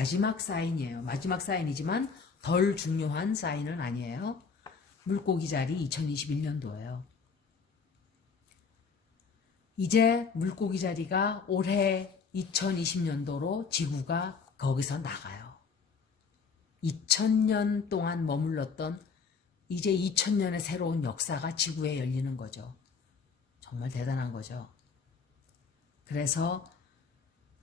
마지막 사인이에요. 마지막 사인이지만 덜 중요한 사인은 아니에요. 물고기 자리 2021년도예요. 이제 물고기 자리가 올해 2020년도로 지구가 거기서 나가요. 2000년 동안 머물렀던 이제 2000년의 새로운 역사가 지구에 열리는 거죠. 정말 대단한 거죠. 그래서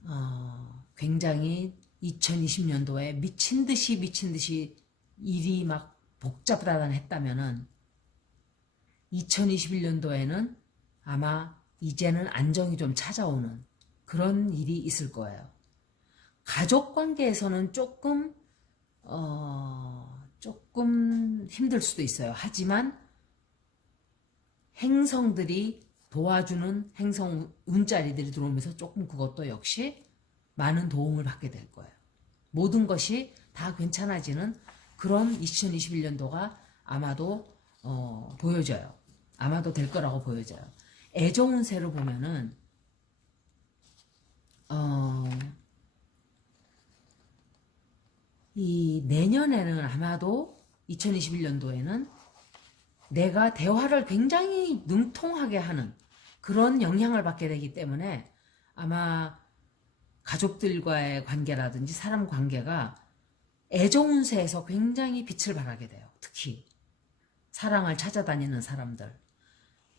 어, 굉장히 2020년도에 미친 듯이 미친 듯이 일이 막 복잡하다했다면은 2021년도에는 아마 이제는 안정이 좀 찾아오는 그런 일이 있을 거예요. 가족 관계에서는 조금 어, 조금 힘들 수도 있어요. 하지만 행성들이 도와주는 행성 운자리들이 들어오면서 조금 그것도 역시 많은 도움을 받게 될 거예요. 모든 것이 다 괜찮아지는 그런 2021년도가 아마도 어, 보여져요. 아마도 될 거라고 보여져요. 애정 운세로 보면은 어, 이 내년에는 아마도 2021년도에는 내가 대화를 굉장히 능통하게 하는 그런 영향을 받게 되기 때문에 아마 가족들과의 관계라든지 사람 관계가 애정운세에서 굉장히 빛을 발하게 돼요. 특히 사랑을 찾아다니는 사람들,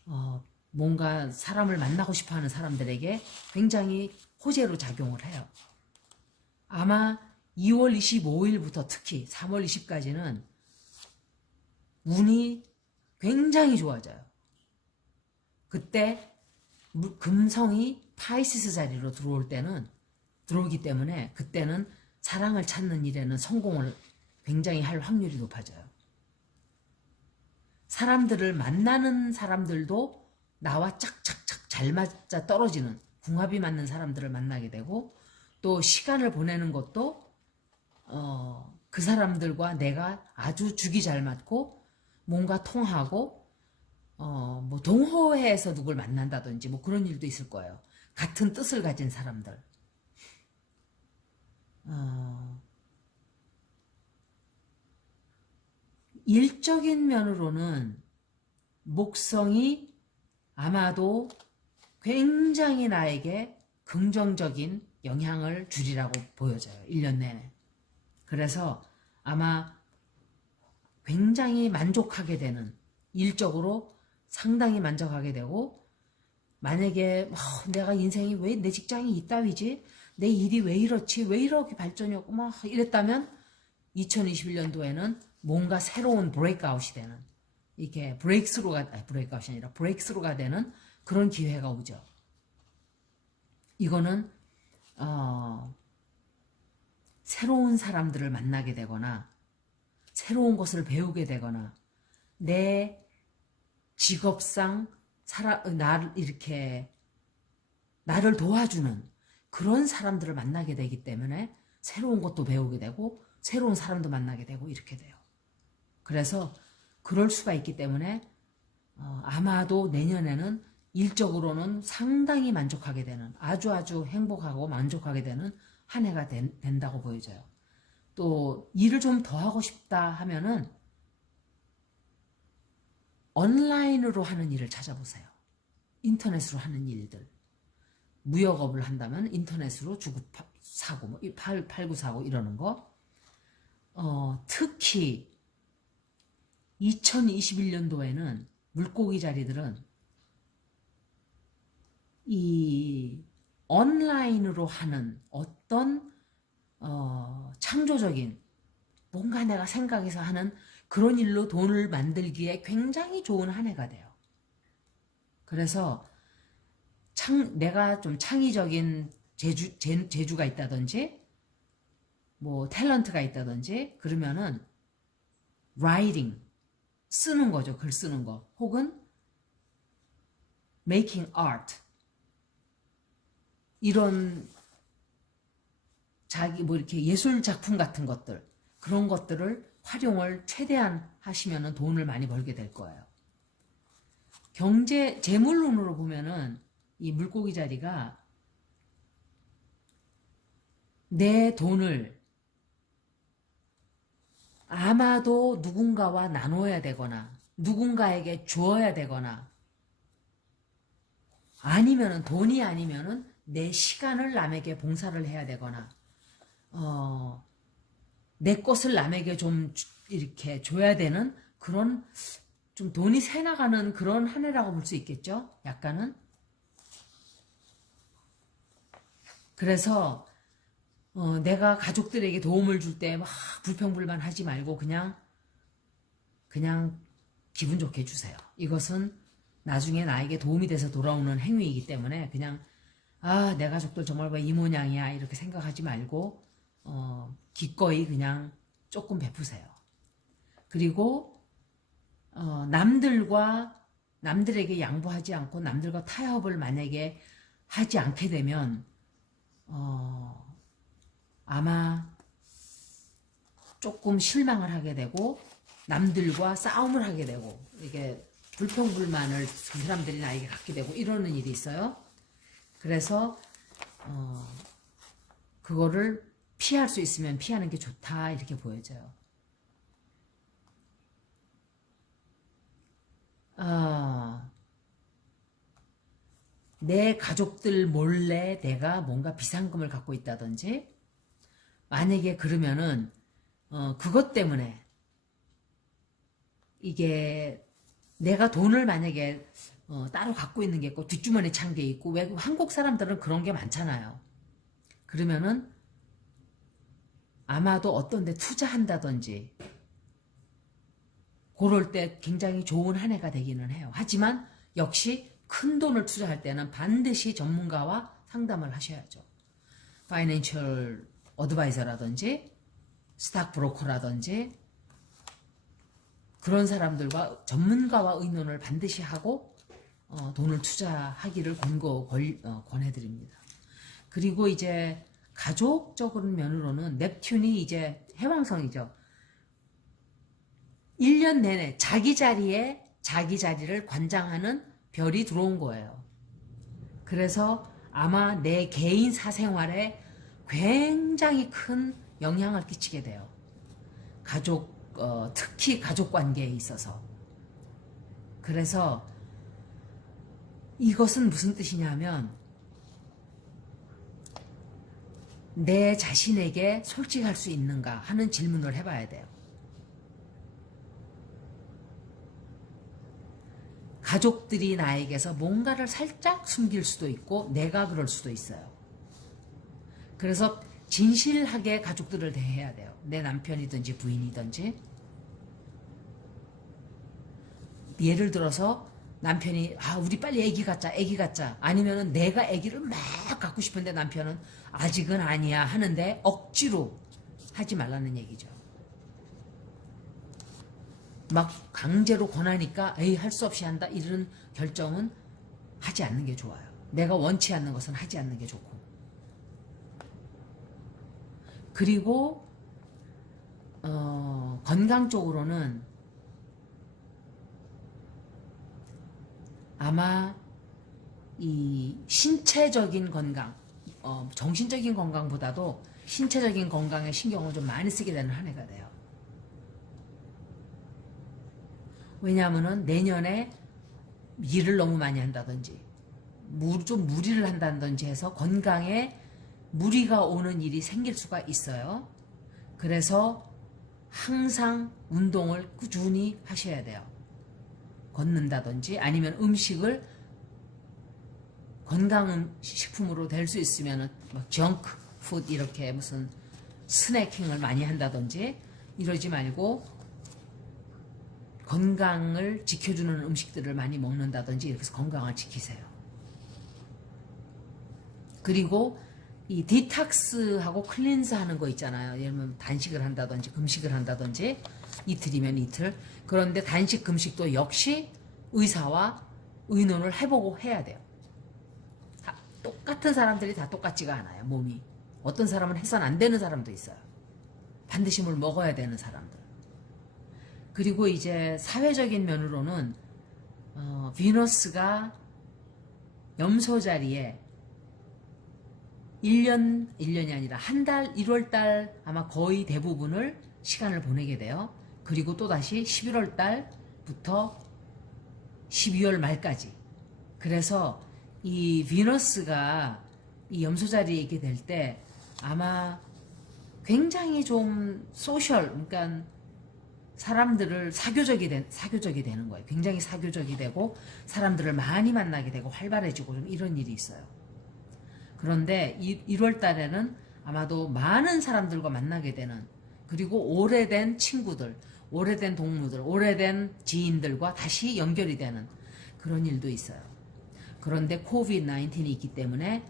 어, 뭔가 사람을 만나고 싶어하는 사람들에게 굉장히 호재로 작용을 해요. 아마 2월 25일부터 특히 3월 20까지는 운이 굉장히 좋아져요. 그때 무- 금성이 파이시스 자리로 들어올 때는 들어오기 때문에 그때는 사랑을 찾는 일에는 성공을 굉장히 할 확률이 높아져요. 사람들을 만나는 사람들도 나와 짝짝짝 잘 맞아 떨어지는 궁합이 맞는 사람들을 만나게 되고 또 시간을 보내는 것도 어, 그 사람들과 내가 아주 죽이 잘 맞고 뭔가 통하고 어, 뭐 동호회에서 누굴 만난다든지 뭐 그런 일도 있을 거예요. 같은 뜻을 가진 사람들. 어, 일적인 면으로는 목성이 아마도 굉장히 나에게 긍정적인 영향을 주리라고 보여져요. 1년 내내. 그래서 아마 굉장히 만족하게 되는 일적으로 상당히 만족하게 되고 만약에 어, 내가 인생이 왜 내 직장이 이따위지 내 일이 왜 이렇지 왜 이렇게 발전이 없고 막 이랬다면 2021년도에는 뭔가 새로운 브레이크아웃이 되는 이게 브레이크스루가 아니 브레이크아웃이 아니라 브레이크스루가 되는 그런 기회가 오죠. 이거는 어, 새로운 사람들을 만나게 되거나 새로운 것을 배우게 되거나 내 직업상 살아, 나를 이렇게 나를 도와주는 그런 사람들을 만나게 되기 때문에 새로운 것도 배우게 되고 새로운 사람도 만나게 되고 이렇게 돼요. 그래서 그럴 수가 있기 때문에 어, 아마도 내년에는 일적으로는 상당히 만족하게 되는 아주 아주 행복하고 만족하게 되는 한 해가 된, 된다고 보여져요. 또 일을 좀 더 하고 싶다 하면은 온라인으로 하는 일을 찾아보세요. 인터넷으로 하는 일들. 무역업을 한다면 인터넷으로 주고 파, 사고, 뭐, 이 팔, 팔고 사고 이러는 거. 어, 특히 2021년도에는 물고기 자리들은 이 온라인으로 하는 어떤 어, 창조적인 뭔가 내가 생각해서 하는 그런 일로 돈을 만들기에 굉장히 좋은 한 해가 돼요. 그래서 창, 내가 좀 창의적인 재주, 재, 재주가 있다든지, 뭐, 탤런트가 있다든지, 그러면은, writing, 쓰는 거죠. 글 쓰는 거. 혹은, making art. 이런, 자기, 뭐, 이렇게 예술 작품 같은 것들, 그런 것들을 활용을 최대한 하시면은 돈을 많이 벌게 될 거예요. 경제 재물론으로 보면은 이 물고기 자리가 내 돈을 아마도 누군가와 나눠야 되거나 누군가에게 주어야 되거나 아니면은 돈이 아니면은 내 시간을 남에게 봉사를 해야 되거나 어, 내 것을 남에게 좀 주- 이렇게 줘야 되는 그런 좀 돈이 새 나가는 그런 한 해라고 볼 수 있겠죠? 약간은 그래서 어, 내가 가족들에게 도움을 줄 때 막 불평불만 하지 말고 그냥 그냥 기분 좋게 해주세요. 이것은 나중에 나에게 도움이 돼서 돌아오는 행위이기 때문에 그냥 아, 내 가족들 정말 왜 이 모양이야 이렇게 생각하지 말고 어, 기꺼이 그냥 조금 베푸세요. 그리고 어, 남들과 남들에게 양보하지 않고 남들과 타협을 만약에 하지 않게 되면 어, 아마 조금 실망을 하게 되고 남들과 싸움을 하게 되고 이게 불평불만을 그 사람들이 나에게 갖게 되고 이러는 일이 있어요. 그래서 어, 그거를 피할 수 있으면 피하는 게 좋다 이렇게 보여져요. 아, 내 가족들 몰래 내가 뭔가 비상금을 갖고 있다든지 만약에 그러면은 어, 그것 때문에 이게 내가 돈을 만약에 어, 따로 갖고 있는 게 있고 뒷주머니 찬 게 있고 외국 한국 사람들은 그런 게 많잖아요. 그러면은 아마도 어떤 데 투자한다든지 그럴 때 굉장히 좋은 한 해가 되기는 해요. 하지만 역시 큰 돈을 투자할 때는 반드시 전문가와 상담을 하셔야죠. 파이낸셜 어드바이저라든지 스탁 브로커라든지 그런 사람들과 전문가와 의논을 반드시 하고 어, 돈을 투자하기를 권고 권, 어, 권해드립니다. 그리고 이제 가족적인 면으로는 넵튠이 이제 해왕성이죠. 1년 내내 자기 자리에 자기 자리를 관장하는 별이 들어온 거예요. 그래서 아마 내 개인 사생활에 굉장히 큰 영향을 끼치게 돼요. 가족, 어, 특히 가족 관계에 있어서. 그래서 이것은 무슨 뜻이냐면 내 자신에게 솔직할 수 있는가 하는 질문을 해봐야 돼요. 가족들이 나에게서 뭔가를 살짝 숨길 수도 있고 내가 그럴 수도 있어요. 그래서 진실하게 가족들을 대해야 돼요. 내 남편이든지 부인이든지. 예를 들어서 남편이 아 우리 빨리 아기 갖자 아기 갖자 아니면은 내가 아기를 막 갖고 싶은데 남편은 아직은 아니야 하는데 억지로 하지 말라는 얘기죠. 막 강제로 권하니까 에이 할 수 없이 한다 이런 결정은 하지 않는 게 좋아요. 내가 원치 않는 것은 하지 않는 게 좋고. 그리고 어, 건강 쪽으로는 아마 이 신체적인 건강, 어, 정신적인 건강보다도 신체적인 건강에 신경을 좀 많이 쓰게 되는 한 해가 돼요. 왜냐하면은 내년에 일을 너무 많이 한다든지 무, 좀 무리를 한다든지 해서 건강에 무리가 오는 일이 생길 수가 있어요. 그래서 항상 운동을 꾸준히 하셔야 돼요. 걷는다든지 아니면 음식을 건강 식품으로 될 수 있으면은 막 정크 푸드 이렇게 무슨 스낵킹을 많이 한다든지 이러지 말고 건강을 지켜주는 음식들을 많이 먹는다든지 이렇게 해서 건강을 지키세요. 그리고 이 디탁스하고 클린스 하는 거 있잖아요. 예를 들면 단식을 한다든지 금식을 한다든지 이틀이면 이틀. 그런데 단식 금식도 역시 의사와 의논을 해보고 해야 돼요. 다 똑같은 사람들이 다 똑같지가 않아요. 몸이. 어떤 사람은 해선 안 되는 사람도 있어요. 반드시 뭘 먹어야 되는 사람들. 그리고 이제 사회적인 면으로는 어, 비너스가 염소 자리에 1년, 1년이 아니라 한 달, 1월 달 아마 거의 대부분을 시간을 보내게 돼요. 그리고 또다시 11월 달부터 12월 말까지. 그래서 이 비너스가 이 염소 자리에 있게 될 때 아마 굉장히 좀 소셜, 그러니까 사람들을 사교적이 된 사교적이 되는 거예요. 굉장히 사교적이 되고 사람들을 많이 만나게 되고 활발해지고 좀 이런 일이 있어요. 그런데 1월 달에는 아마도 많은 사람들과 만나게 되는 그리고 오래된 친구들, 오래된 동무들, 오래된 지인들과 다시 연결이 되는 그런 일도 있어요. 그런데 코비드 19이 있기 때문에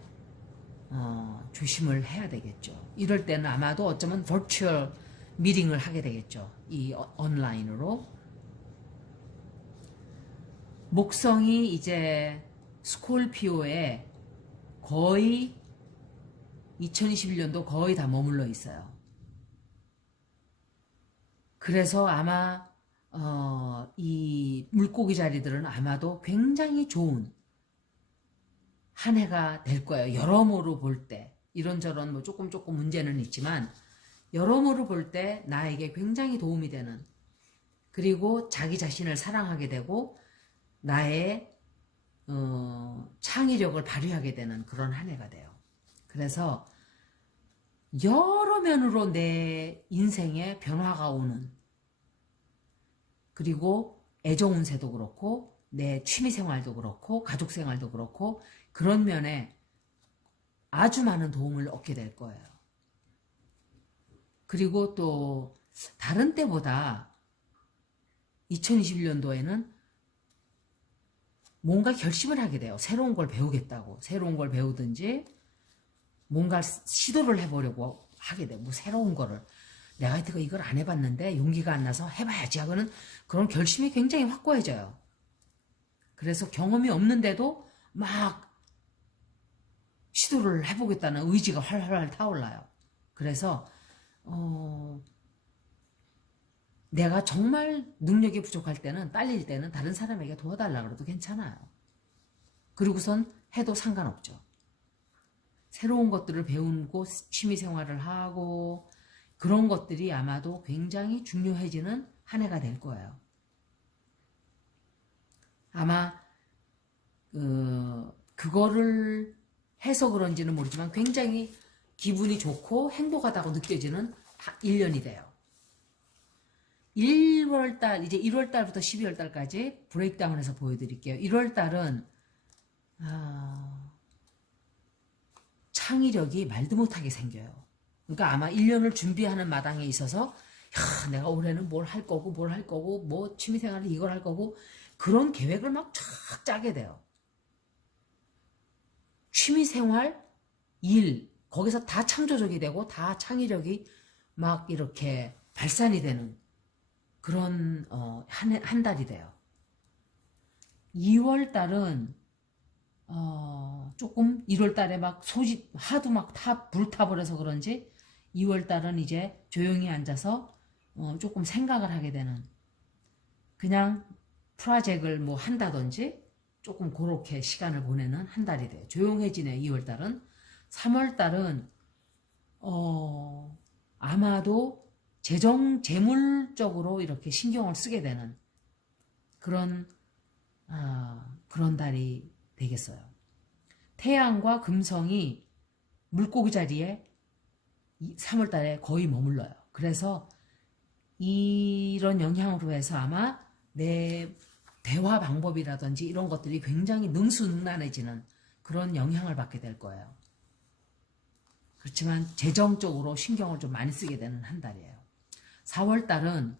어, 조심을 해야 되겠죠. 이럴 때는 아마도 어쩌면 버추얼 미팅을 하게 되겠죠. 이 어- 온라인으로. 목성이 이제 스콜피오에 거의 2021년도 거의 다 머물러 있어요. 그래서 아마 어, 이 물고기 자리들은 아마도 굉장히 좋은 한 해가 될 거예요. 여러모로 볼 때. 이런저런 뭐 조금 조금 문제는 있지만 여러모로 볼 때 나에게 굉장히 도움이 되는 그리고 자기 자신을 사랑하게 되고 나의 어, 창의력을 발휘하게 되는 그런 한 해가 돼요. 그래서 여러 면으로 내 인생에 변화가 오는 그리고 애정 운세도 그렇고 내 취미 생활도 그렇고 가족 생활도 그렇고 그런 면에 아주 많은 도움을 얻게 될 거예요. 그리고 또 다른 때보다 2021년도에는 뭔가 결심을 하게 돼요. 새로운 걸 배우겠다고. 새로운 걸 배우든지 뭔가 시도를 해보려고 하게 돼요. 뭐 새로운 거를. 내가 이거 이걸 안 해봤는데 용기가 안 나서 해봐야지 하고는 그런 결심이 굉장히 확고해져요. 그래서 경험이 없는데도 막 시도를 해보겠다는 의지가 활활 타올라요. 그래서 어, 내가 정말 능력이 부족할 때는 딸릴 때는 다른 사람에게 도와달라 그래도 괜찮아요. 그리고선 해도 상관없죠. 새로운 것들을 배우고 취미 생활을 하고 그런 것들이 아마도 굉장히 중요해지는 한 해가 될 거예요. 아마 어, 그거를 해서 그런지는 모르지만 굉장히 기분이 좋고 행복하다고 느껴지는 1년이 돼요. 1월 달, 이제 1월 달부터 12월 달까지 브레이크다운해서 보여드릴게요. 1월 달은, 아, 창의력이 말도 못하게 생겨요. 그러니까 아마 1년을 준비하는 마당에 있어서, 야, 내가 올해는 뭘 할 거고, 뭘 할 거고, 뭐 취미생활을 이걸 할 거고, 그런 계획을 막 쫙 짜게 돼요. 취미생활, 일, 거기서 다 창조적이 되고, 다 창의력이 막 이렇게 발산이 되는 그런 어, 한, 해- 한 달이 돼요. 2월 달은 어, 조금 1월 달에 막 소집 하도 막 타 불타버려서 그런지 2월 달은 이제 조용히 앉아서 어, 조금 생각을 하게 되는 그냥 프로젝트를 뭐 한다든지 조금 그렇게 시간을 보내는 한 달이 돼요. 조용해지네 2월 달은 3월 달은 어, 아마도 재정 재물적으로 이렇게 신경을 쓰게 되는 그런 아, 그런 달이 되겠어요. 태양과 금성이 물고기 자리에 3월 달에 거의 머물러요. 그래서 이런 영향으로 해서 아마 내 대화 방법이라든지 이런 것들이 굉장히 능수능란해지는 그런 영향을 받게 될 거예요. 그렇지만 재정적으로 신경을 좀 많이 쓰게 되는 한 달이에요. 4월 달은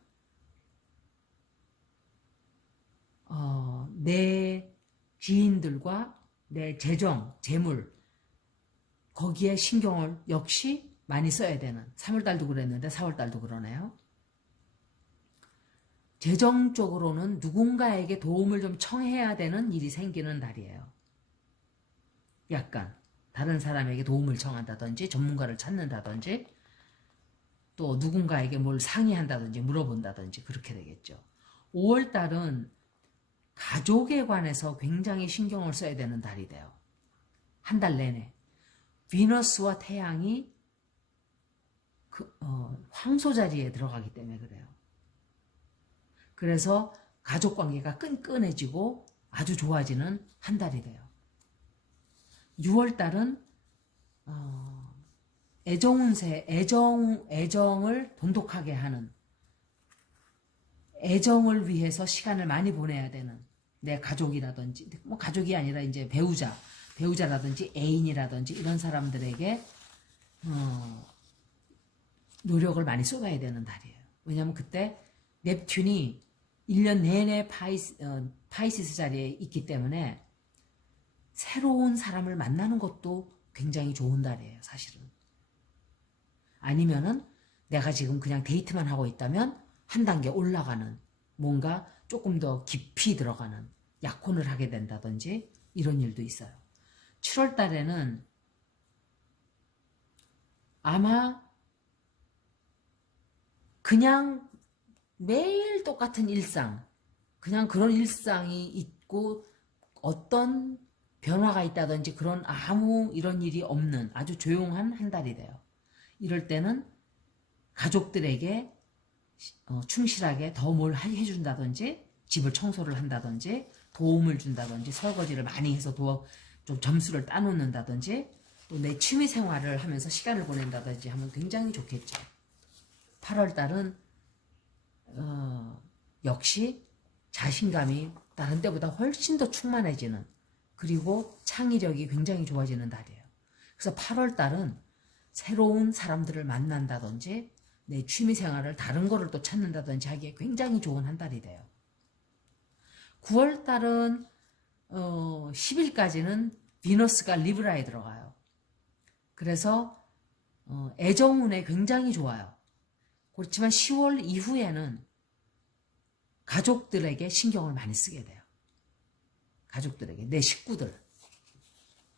어, 내 지인들과 내 재정, 재물 거기에 신경을 역시 많이 써야 되는 3월 달도 그랬는데 4월 달도 그러네요. 재정적으로는 누군가에게 도움을 좀 청해야 되는 일이 생기는 달이에요. 약간 다른 사람에게 도움을 청한다든지 전문가를 찾는다든지 또 누군가에게 뭘 상의한다든지 물어본다든지 그렇게 되겠죠. 5월 달은 가족에 관해서 굉장히 신경을 써야 되는 달이 돼요. 한 달 내내. 비너스와 태양이 그, 어, 황소 자리에 들어가기 때문에 그래요. 그래서 가족 관계가 끈끈해지고 아주 좋아지는 한 달이 돼요. 6월 달은 어, 애정운세, 애정, 애정을 돈독하게 하는 애정을 위해서 시간을 많이 보내야 되는 내 가족이라든지 뭐 가족이 아니라 이제 배우자, 배우자라든지 애인이라든지 이런 사람들에게 어, 노력을 많이 쏟아야 되는 달이에요. 왜냐하면 그때 넵튠이 1년 내내 파이스, 어, 파이시스 자리에 있기 때문에 새로운 사람을 만나는 것도 굉장히 좋은 달이에요, 사실은. 아니면은 내가 지금 그냥 데이트만 하고 있다면 한 단계 올라가는 뭔가 조금 더 깊이 들어가는 약혼을 하게 된다든지 이런 일도 있어요. 7월 달에는 아마 그냥 매일 똑같은 일상, 그냥 그런 일상이 있고 어떤 변화가 있다든지 그런 아무 이런 일이 없는 아주 조용한 한 달이 돼요. 이럴 때는 가족들에게 어, 충실하게 더 뭘 해준다든지 집을 청소를 한다든지 도움을 준다든지 설거지를 많이 해서 도와 좀 점수를 따놓는다든지 또 내 취미 생활을 하면서 시간을 보낸다든지 하면 굉장히 좋겠죠. 8월 달은 어, 역시 자신감이 다른 때보다 훨씬 더 충만해지는 그리고 창의력이 굉장히 좋아지는 달이에요. 그래서 8월 달은 새로운 사람들을 만난다든지 내 취미 생활을 다른 거를 또 찾는다든지 하기에 굉장히 좋은 한 달이 돼요. 9월 달은 어, 10일까지는 비너스가 리브라에 들어가요. 그래서 어, 애정운에 굉장히 좋아요. 그렇지만 10월 이후에는 가족들에게 신경을 많이 쓰게 돼요. 가족들에게 내 식구들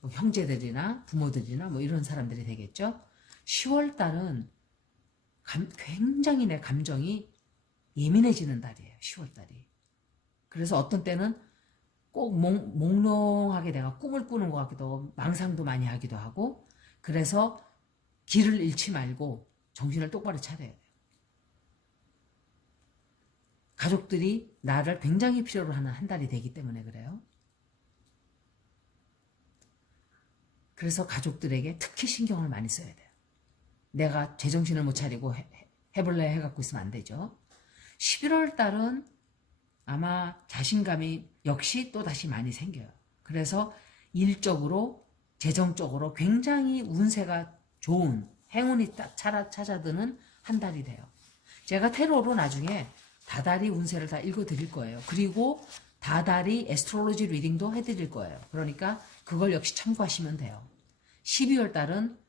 뭐 형제들이나 부모들이나 뭐 이런 사람들이 되겠죠. 10월 달은 감, 굉장히 내 감정이 예민해지는 달이에요. 10월 달이. 그래서 어떤 때는 꼭 몽, 몽롱하게 내가 꿈을 꾸는 것 같기도 하고 망상도 많이 하기도 하고 그래서 길을 잃지 말고 정신을 똑바로 차려야 돼요. 가족들이 나를 굉장히 필요로 하는 한 달이 되기 때문에 그래요. 그래서 가족들에게 특히 신경을 많이 써야 돼요. 내가 제정신을 못 차리고 해, 해볼래 해갖고 있으면 안 되죠. 11월 달은 아마 자신감이 역시 또 다시 많이 생겨요. 그래서 일적으로, 재정적으로 굉장히 운세가 좋은 행운이 딱 찾아드는 한 달이 돼요. 제가 테러로 나중에 다달이 운세를 다 읽어드릴 거예요. 그리고 다달이 에스트롤로지 리딩도 해드릴 거예요. 그러니까 그걸 역시 참고하시면 돼요. 12월 달은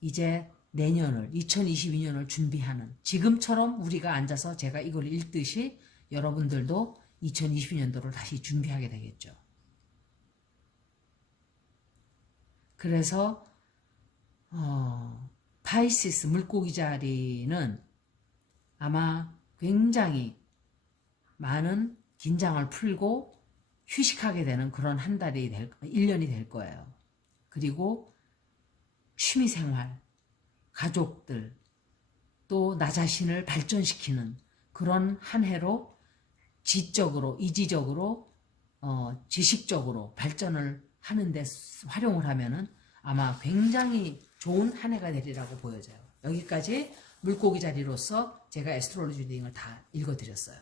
이제 내년을 2022년을 준비하는 지금처럼 우리가 앉아서 제가 이걸 읽듯이 여러분들도 2022년도를 다시 준비하게 되겠죠. 그래서 어, 파이시스 물고기 자리는 아마 굉장히 많은 긴장을 풀고 휴식하게 되는 그런 한 달이 될, 1년이 될 거예요. 그리고 취미생활, 가족들, 또 나 자신을 발전시키는 그런 한 해로 지적으로, 이지적으로, 어, 지식적으로 발전을 하는데 활용을 하면은 아마 굉장히 좋은 한 해가 되리라고 보여져요. 여기까지 물고기 자리로서 제가 에스트롤로지 리딩을 다 읽어드렸어요.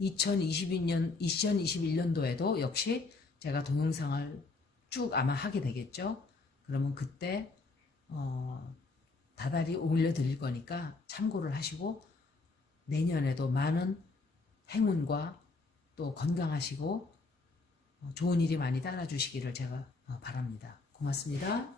2022년, 2021년도에도 역시 제가 동영상을 쭉 아마 하게 되겠죠. 그러면 그때 어, 다달이 올려드릴 거니까 참고를 하시고 내년에도 많은 행운과 또 건강하시고 어, 좋은 일이 많이 따라주시기를 제가 어, 바랍니다. 고맙습니다.